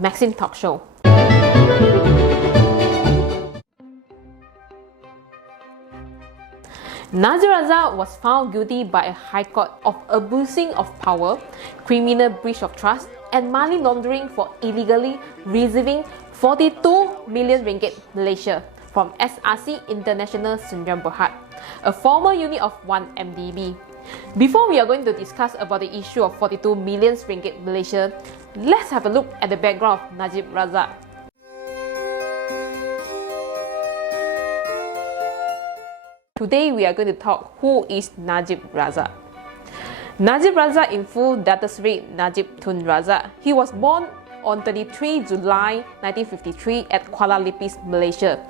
Maxine talk show. Najib Razak was found guilty by a high court of abusing of power, criminal breach of trust, and money laundering for illegally receiving 42 million ringgit Malaysia from SRC International Sdn Bhd, a former unit of 1MDB. Before we are going to discuss about the issue of 42 million ringgit Malaysia, let's have a look at the background of Najib Razak. Today we are going to talk who is Najib Razak. Najib Razak in full Datasri Najib Tun Razak. He was born on 23 July 1953 at Kuala Lumpur, Malaysia.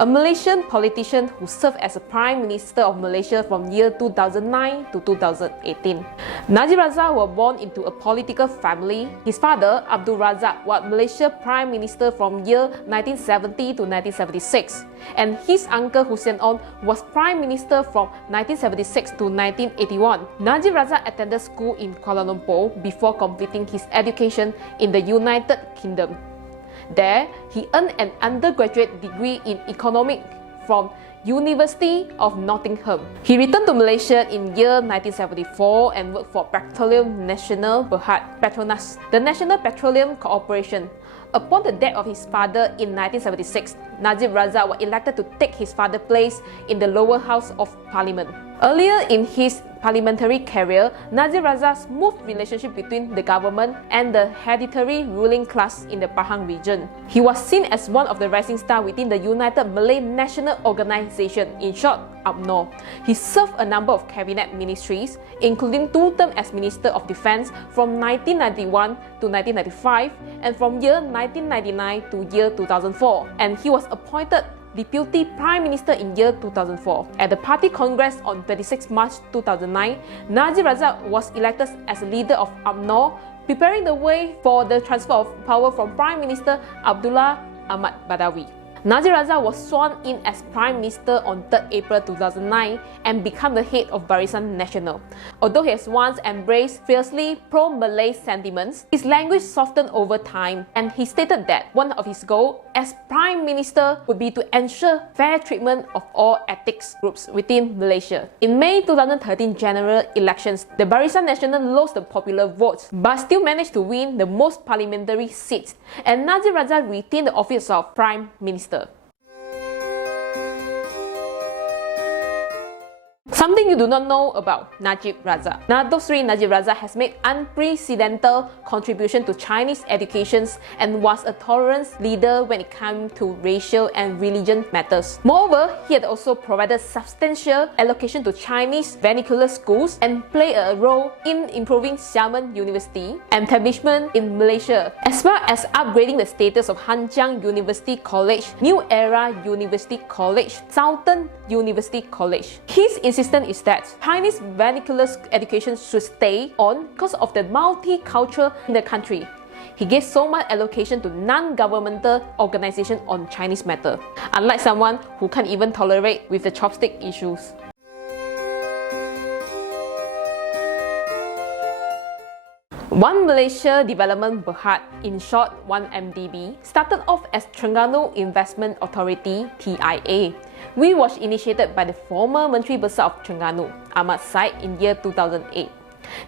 A Malaysian politician who served as a Prime Minister of Malaysia from year 2009 to 2018. Najib Razak was born into a political family. His father, Abdul Razak, was Malaysia Prime Minister from year 1970 to 1976. And his uncle Hussein On was Prime Minister from 1976 to 1981. Najib Razak attended school in Kuala Lumpur before completing his education in the United Kingdom. There, he earned an undergraduate degree in economics from University of Nottingham. He returned to Malaysia in year 1974 and worked for Petroleum Nasional Berhad Petronas, the National Petroleum Corporation. Upon the death of his father in 1976, Najib Razak was elected to take his father's place in the lower house of parliament. Earlier in his parliamentary career, Najib Razak's smooth relationship between the government and the hereditary ruling class in the Pahang region. He was seen as one of the rising stars within the United Malay National Organisation, in short, UMNO. He served a number of cabinet ministries, including 2 terms as Minister of Defence from 1991 to 1995 and from year 1999 to year 2004. And he was appointed Deputy Prime Minister in year 2004. At the Party Congress on 26 March 2009, Najib Razak was elected as a leader of UMNO, preparing the way for the transfer of power from Prime Minister Abdullah Ahmad Badawi. Najib Razak was sworn in as Prime Minister on 3 April 2009 and became the head of Barisan Nasional. Although he has once embraced fiercely pro-Malay sentiments, his language softened over time, and he stated that one of his goals as Prime Minister would be to ensure fair treatment of all ethnic groups within Malaysia. In May 2013 general elections, the Barisan Nasional lost the popular vote but still managed to win the most parliamentary seats, and Najib Razak retained the office of Prime Minister. Something you do not know about Najib Razak. Datuk Najib Razak has made unprecedented contribution to Chinese education and was a tolerant leader when it came to racial and religion matters. Moreover, he had also provided substantial allocation to Chinese vernacular schools and played a role in improving Xiamen University establishment in Malaysia, as well as upgrading the status of Hanjiang University College, New Era University College, Southern University College. His insistence is that Chinese vernacular education should stay on because of the multicultural in the country. He gave so much allocation to non-governmental organizations on Chinese matter, unlike someone who can't even tolerate with the chopstick issues. One Malaysia Development Berhad, in short 1MDB, started off as Terengganu Investment Authority (TIA), which was initiated by the former Menteri Besar of Terengganu, Ahmad Said, in year 2008.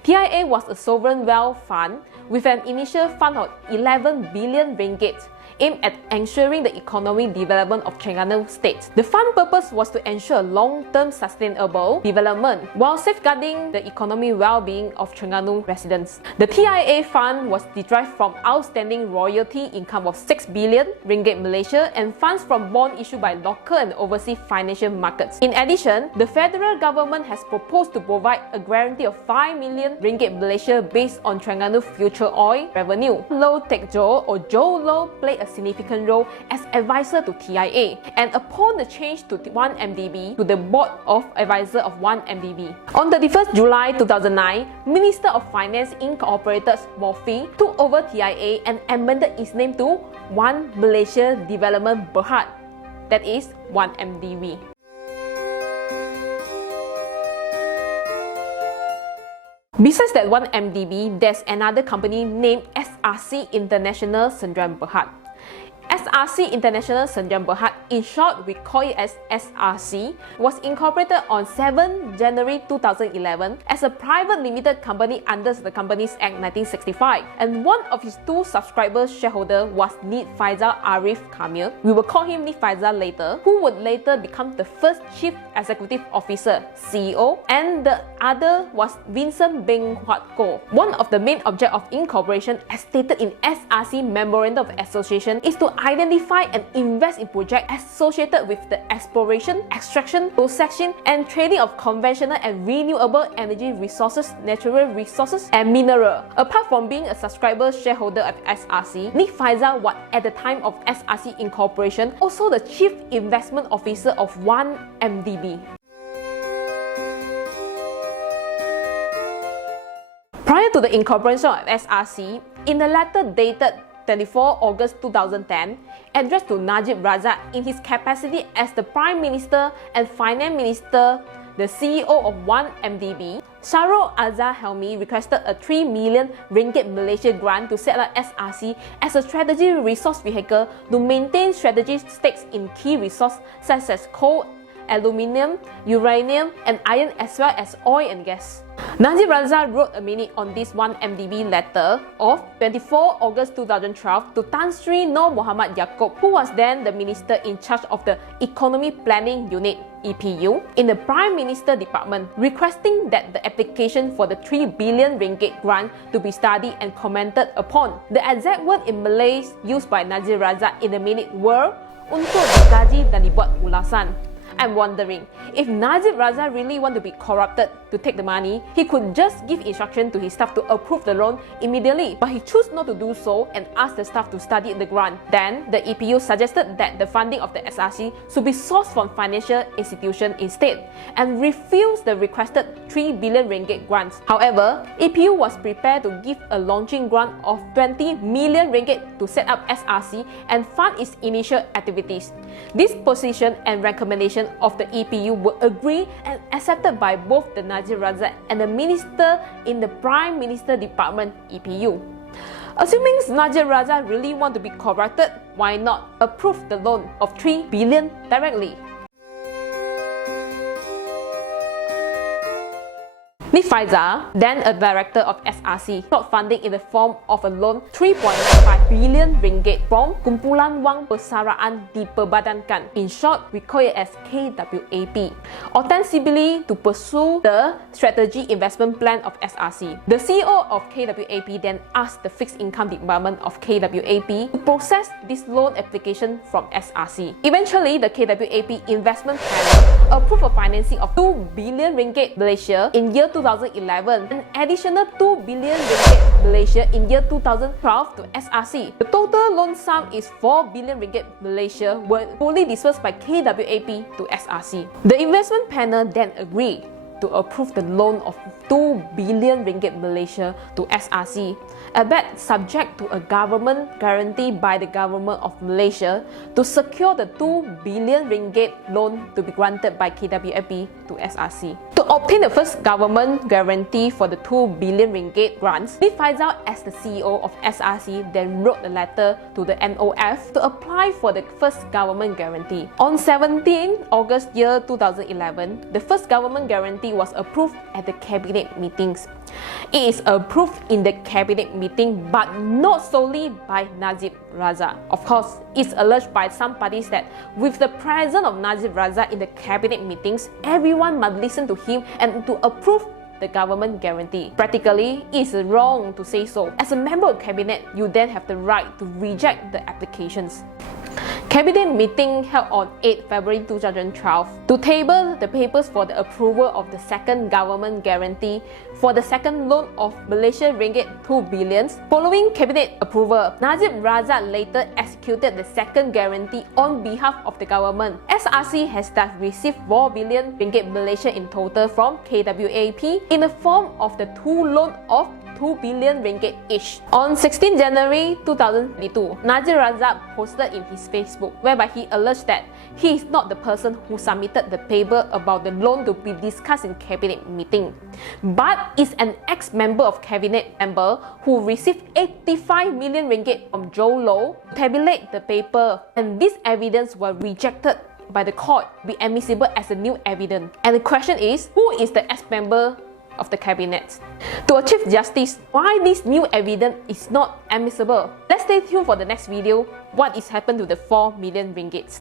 TIA was a sovereign wealth fund with an initial fund of 11 billion ringgit, aimed at ensuring the economic development of Terengganu state. The fund purpose was to ensure long-term sustainable development while safeguarding the economic well-being of Terengganu residents. The TIA fund was derived from outstanding royalty income of 6 billion ringgit Malaysia and funds from bonds issued by local and overseas financial markets. In addition, the federal government has proposed to provide a guarantee of 5 million ringgit Malaysia based on Terengganu future oil revenue. Low Tek Jo or Joe Low played a significant role as advisor to TIA, and upon the change to 1MDB to the board of advisor of 1MDB. On 31st July 2009, Minister of Finance Incorporated Morphy took over TIA and amended its name to One Malaysia Development Berhad, that is 1MDB. Besides that one MDB, there's another company named SRC International Sdn Bhd. SRC International Sdn Bhd, in short we call it as SRC, was incorporated on 7 January 2011 as a private limited company under the Companies Act 1965, and one of his two subscriber shareholder was Nid Faisal Arif Kamil. We will call him Nid Faisal later, who would later become the first Chief Executive Officer, CEO, and the other was Vincent Beng Huat Ko. One of the main objects of incorporation, as stated in SRC Memorandum of Association, is to identify and invest in projects associated with the exploration, extraction, processing, and trading of conventional and renewable energy resources, natural resources, and mineral. Apart from being a subscriber shareholder of SRC, Nid Faisal was at the time of SRC incorporation also the Chief Investment Officer of 1MDB. Prior to the incorporation of SRC, in the letter dated 24 August 2010, addressed to Najib Razak in his capacity as the Prime Minister and Finance Minister, the CEO of 1MDB, Shahrul Azhar Helmi requested a 3 million ringgit Malaysia grant to set up SRC as a strategic resource vehicle to maintain strategic stakes in key resources such as coal, aluminium, uranium, and iron, as well as oil and gas. Najib Razak wrote a minute on this 1MDB letter of 24 August 2012 to Tan Sri Nur Muhammad Yaakob, who was then the minister in charge of the Economy Planning Unit (EPU) in the Prime Minister Department, requesting that the application for the 3 billion ringgit grant to be studied and commented upon. The exact word in Malay used by Najib Razak in the minute were untuk dikaji dan dibuat ulasan. I'm wondering, if Najib Razak really want to be corrupted to take the money, he could just give instruction to his staff to approve the loan immediately, but he chose not to do so and asked the staff to study the grant. Then, the EPU suggested that the funding of the SRC should be sourced from financial institutions instead, and refused the requested 3 billion ringgit grants. However, EPU was prepared to give a launching grant of 20 million ringgit to set up SRC and fund its initial activities. This position and recommendation of the EPU were agreed and accepted by both the Najib Razak and the minister in the Prime Minister Department (EPU). Assuming Najib Razak really want to be corrupted, why not approve the loan of 3 billion directly? Nid Faisal, then a director of SRC, sought funding in the form of a loan 3.5 billion ringgit from Kumpulan Wang Perbicaraan Diperbadankan. In short, we call it as KWAP, ostensibly to pursue the strategy investment plan of SRC. The CEO of KWAP then asked the Fixed Income Department of KWAP to process this loan application from SRC. Eventually, the KWAP investment panel approved a financing of 2 billion ringgit Malaysia in year 2011, an additional 2 billion ringgit Malaysia in year 2012 to SRC. The total loan sum is 4 billion ringgit Malaysia, were fully disbursed by KWAP to SRC. The investment panel then agreed to approve the loan of 2 billion ringgit Malaysia to SRC, albeit subject to a government guarantee by the government of Malaysia to secure the 2 billion ringgit loan to be granted by KWAP to SRC. To obtain the first government guarantee for the 2 billion ringgit grants, Nid Faisal, as the CEO of SRC, then wrote a letter to the NOF to apply for the first government guarantee. On 17 August year 2011, the first government guarantee was approved at the cabinet meetings. It is approved in the cabinet meeting, but not solely by Najib Razak. Of course, it's alleged by some parties that with the presence of Najib Razak in the cabinet meetings, everyone must listen to him and to approve the government guarantee. Practically, it's wrong to say so. As a member of cabinet, you then have the right to reject the applications. Cabinet meeting held on 8 February 2012 to table the papers for the approval of the second government guarantee for the second loan of Malaysia ringgit 2 billion. Following cabinet approval, Najib Razak later executed the second guarantee on behalf of the government. SRC has thus received 4 billion ringgit Malaysia in total from KWAP in the form of the two loans of 2 billion ringgit each. On 16 January 2022, Najib Razak posted in his Facebook whereby he alleged that he is not the person who submitted the paper about the loan to be discussed in cabinet meeting, but is an ex-member of cabinet member who received 85 million ringgit from Joe Low to tabulate the paper, and this evidence was rejected by the court be admissible as a new evidence. And the question is, who is the ex-member of the cabinet? To achieve justice, why this new evidence is not admissible? Let's stay tuned for the next video. What is happened to the 4 million ringgit?